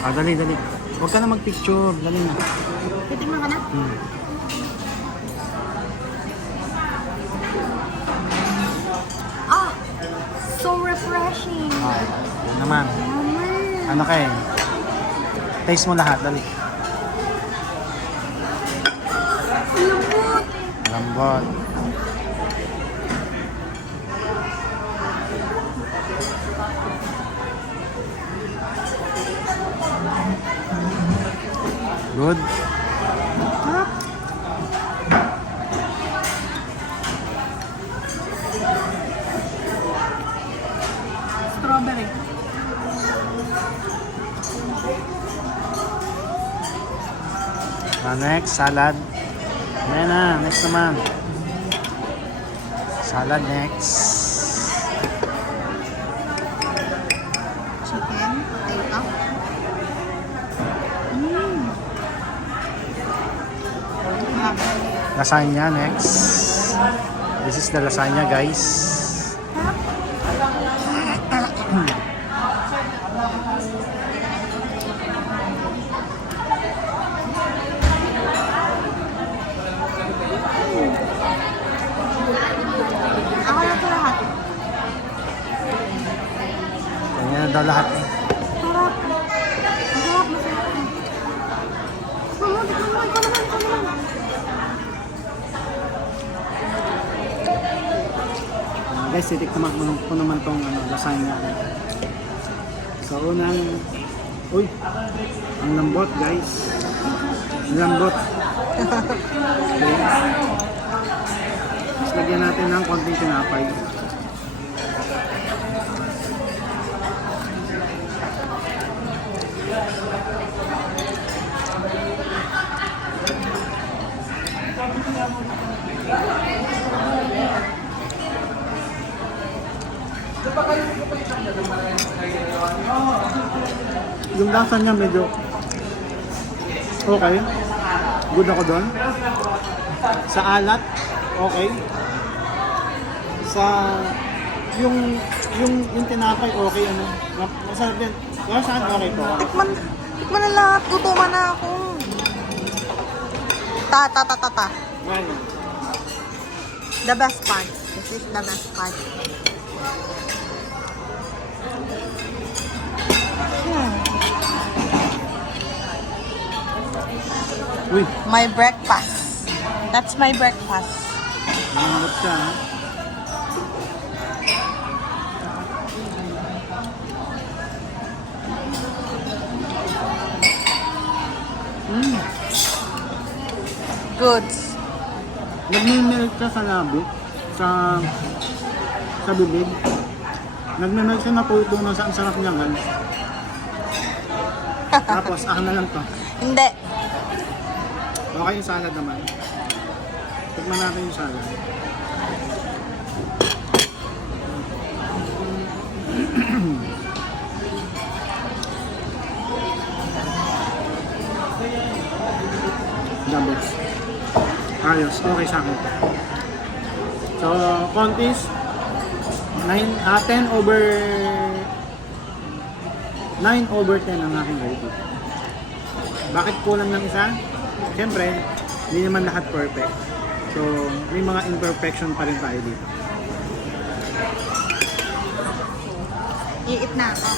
Ah, dali, dali. Huwag ka na mag-picture. Dali na. Titignan ka na? Ah! So refreshing. Ah, yun naman. Naman. Ano kayo? Taste mo lahat, dali. Lambot. Lambot. Good. Harap. Strawberry. Next, salad. Ayan na, next naman. Salad next. Chicken. Potato. Lasagna next. This is the lasagna, guys. Ako na ito lahat. Ayan na daw lahat. Sarap. Masarap, masarap. Ikaw naman, ikaw naman, ikaw naman. Guys, titikman ko naman tong lasagna. So, unang... Uy! Ang lambot, guys. Ang lambot. Okay. Tapos lagyan natin ng konting tinapay. Yung lasa niya medyo okay. Good ako doon. Sa alat, okay. Sa yung tinapay okay ano. Masarap din. Kaya saan okay po. Tikman na lahat. Gutuman na ako. Ta. Ano? The best part. This is the best part. Uy, My breakfast. That's my breakfast. nangangot siya ha. Goods. Nagme-melt siya sa labi, sa bibig. Nagme-melt siya na puto na sa ang sarap niya, guys. Tapos, akin na lang to. Hindi. Okay yung salad naman. Tikman natin yung salad. Doubles. Ayos, okay sa akin. So, kontis 10 over 9 over 10 ang aking rating. Bakit kulang ng isa? Siyempre, hindi naman lahat perfect. So, may mga imperfection pa rin tayo dito. Iit na ako.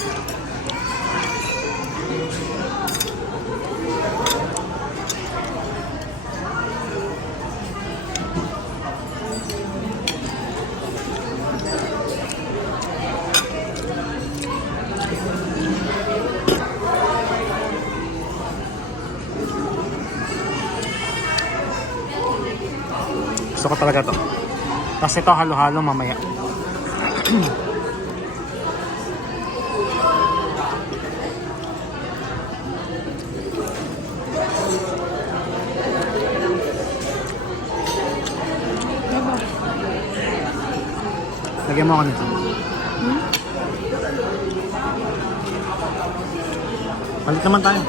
Gusto ko talaga to. Tapos ito halo-halo mamaya. Lagyan mo ako nito. Palit naman tayo.